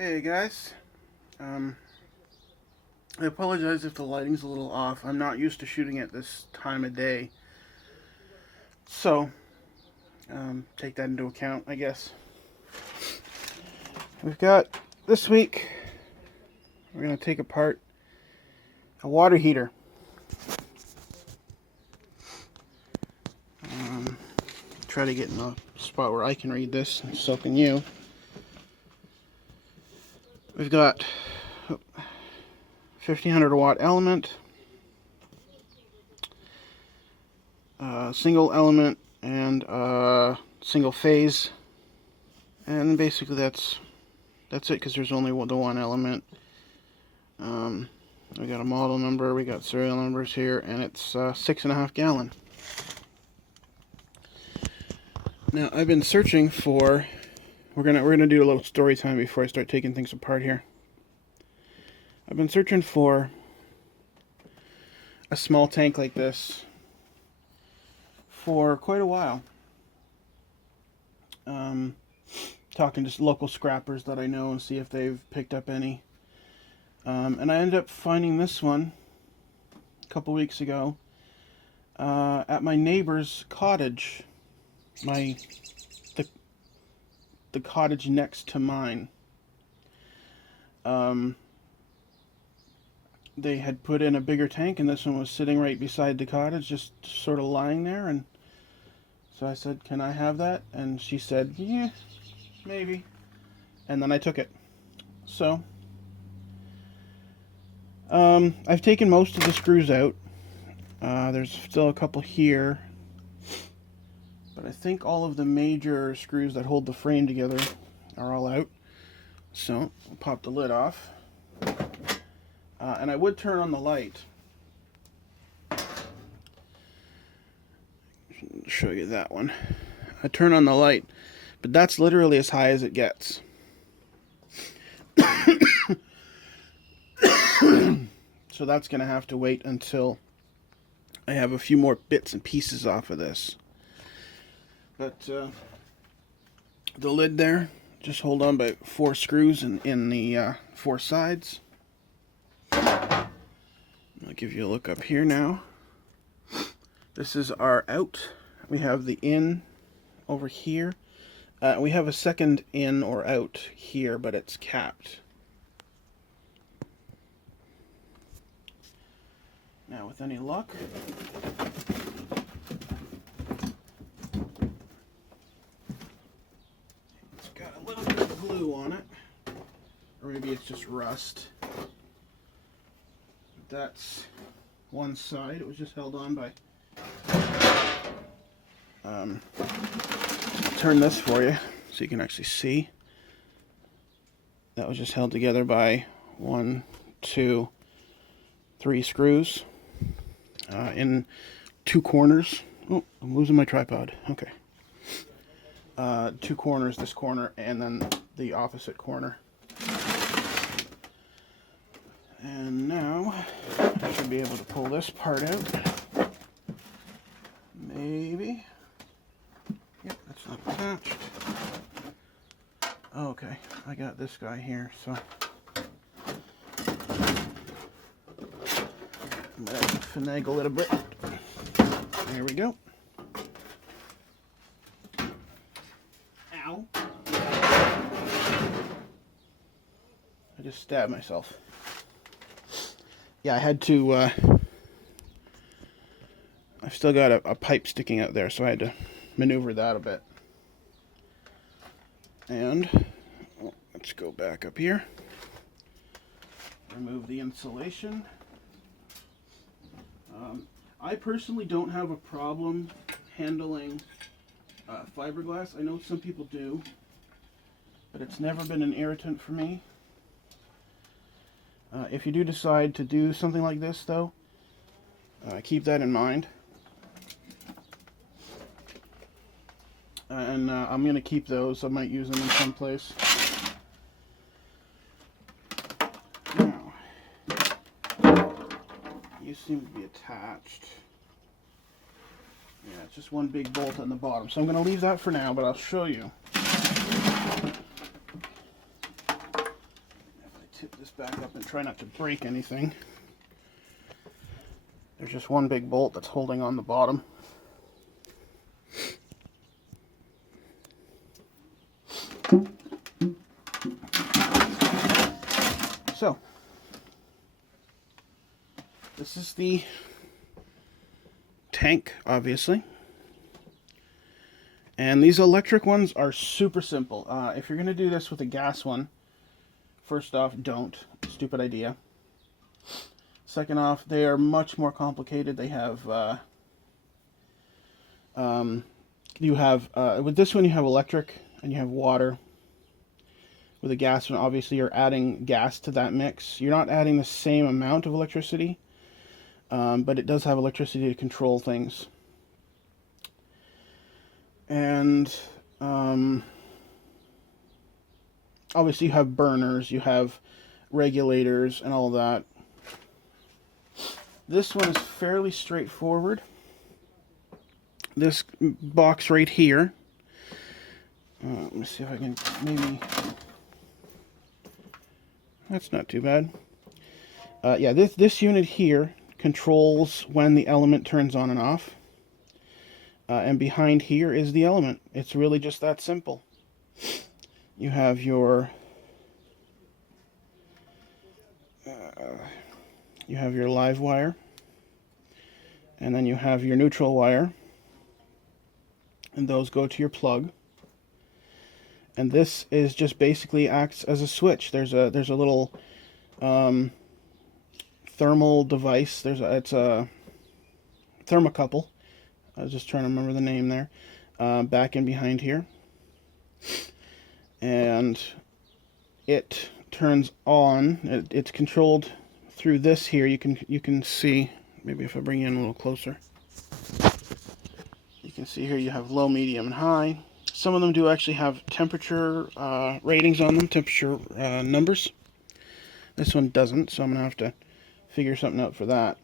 Hey guys, I apologize if the lighting's a little off. I'm not used to shooting at this time of day, so take that into account, I guess. We've got this week. We're gonna take apart a water heater. Try to get in a spot where I can read this, and so can you. We've got 1500 watt element, single element, and single phase, and basically that's it because there's only the one element. We got a model number, we got serial numbers here, and it's 6.5 gallon. Now I've been searching for. We're gonna do a little story time before I start taking things apart here. I've been searching for a small tank like this for quite a while. Talking to local scrappers that I know and see if they've picked up any. And I ended up finding this one a couple weeks ago at my neighbor's cottage. The cottage next to mine. They had put in a bigger tank, and this one was sitting right beside the cottage, just sort of lying there. And so I said, "Can I have that?" And she said, "Yeah, maybe." And then I took it. So I've taken most of the screws out. There's still a couple here, but I think all of the major screws that hold the frame together are all out. So I'll pop the lid off. And I would turn on the light. Show you that one. I turn on the light, but that's literally as high as it gets. So that's going to have to wait until I have a few more bits and pieces off of this. But the lid there, just hold on by 4 screws in the 4 sides. I'll give you a look up here now. This is our out. We have the in over here. We have a second in or out here, but it's capped. Now, with any luck, it's got a little bit of glue on it, or maybe it's just rust. That's one side. It was just held on by. Turn this for you so you can actually see. That was just held together by 1, 2, 3 screws in 2 corners. Oh, I'm losing my tripod. Okay. 2 corners, this corner and then the opposite corner. And now I should be able to pull this part out. Maybe. Yep, that's not attached. Okay, I got this guy here, so I'm gonna finagle it a bit. There we go. Ow. I just stabbed myself. Yeah, I had to, I've still got a pipe sticking out there, so I had to maneuver that a bit. And let's go back up here. Remove the insulation. I personally don't have a problem handling fiberglass. I know some people do, but it's never been an irritant for me. If you do decide to do something like this, though, keep that in mind. And I'm going to keep those. I might use them in some place. Now, you seem to be attached. Yeah, it's just one big bolt on the bottom. So I'm going to leave that for now, but I'll show you. tip this back up and try not to break anything. There's just one big bolt that's holding on the bottom. So, this is the tank, obviously. And these electric ones are super simple. If you're going to do this with a gas one, first off, don't. Stupid idea. Second off, they are much more complicated. They have, with this one you have electric and you have water. With a gas one, obviously you're adding gas to that mix. You're not adding the same amount of electricity, but it does have electricity to control things. And obviously you have burners, you have regulators and all that. This one is fairly straightforward. This box right here, let me see if I can maybe, that's not too bad. Yeah, this unit here controls when the element turns on and off. And behind here is the element. It's really just that simple. You have your live wire, and then you have your neutral wire, and those go to your plug. And this is just basically acts as a switch. There's a little thermal device. It's a thermocouple. I was just trying to remember the name there. Back in behind here. And it turns on. It's controlled through this here. You can see, maybe if I bring you in a little closer. You can see here you have low, medium, and high. Some of them do actually have temperature ratings on them, temperature numbers. This one doesn't, so I'm going to have to figure something out for that.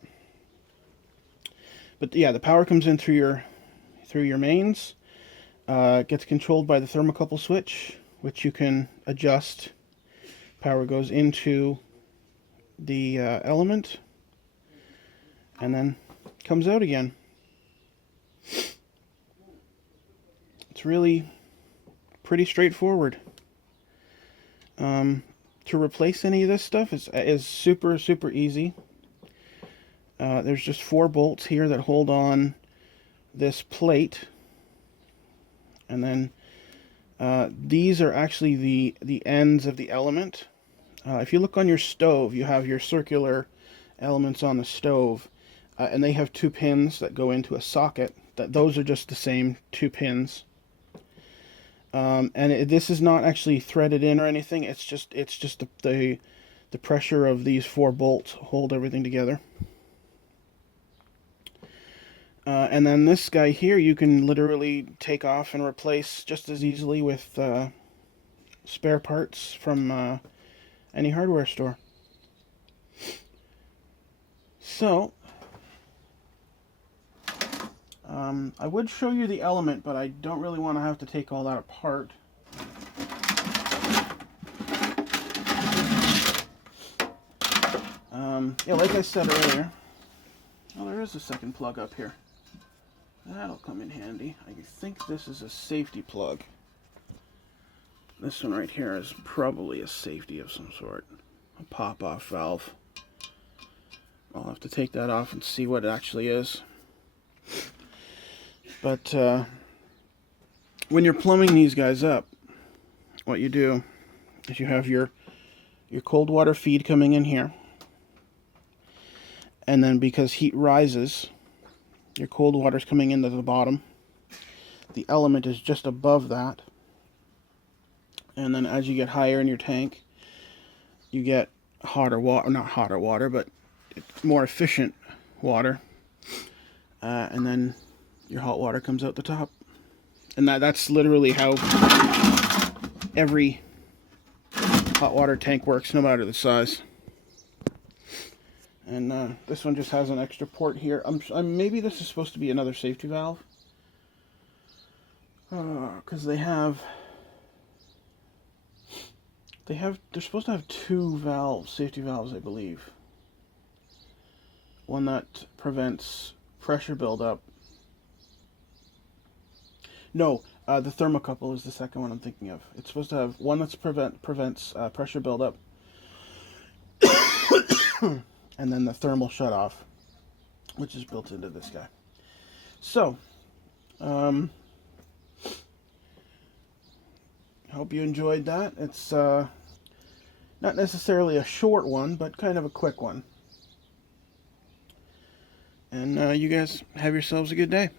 But yeah, the power comes in through your mains. Gets controlled by the thermocouple switch, which you can adjust. Power goes into the element, and then comes out again. It's really pretty straightforward. To replace any of this stuff is super, super easy. There's just 4 bolts here that hold on this plate, and then these are actually the ends of the element. If you look on your stove, you have your circular elements on the stove, and they have 2 pins that go into a socket. Those are just the same 2 pins. This is not actually threaded in or anything. It's just the pressure of these 4 bolts hold everything together. And then this guy here, you can literally take off and replace just as easily with spare parts from any hardware store. So, I would show you the element, but I don't really want to have to take all that apart. Yeah, like I said earlier, well, there is a second plug up here. That'll come in handy. I think this is a safety plug. This one right here is probably a safety of some sort. A pop-off valve. I'll have to take that off and see what it actually is. But when you're plumbing these guys up, what you do is you have your cold water feed coming in here. And then because heat rises, your cold water is coming into the bottom. The element is just above that. And then as you get higher in your tank, you get hotter water, not hotter water, but more efficient water. And then your hot water comes out the top. And that's literally how every hot water tank works, no matter the size. And this one just has an extra port here. Maybe this is supposed to be another safety valve. Because they have They're supposed to have two safety valves, I believe. One that prevents pressure buildup. No, the thermocouple is the second one I'm thinking of. It's supposed to have one that's prevents pressure buildup, and then the thermal shutoff, which is built into this guy. So, hope you enjoyed that. It's not necessarily a short one, but kind of a quick one. And you guys have yourselves a good day.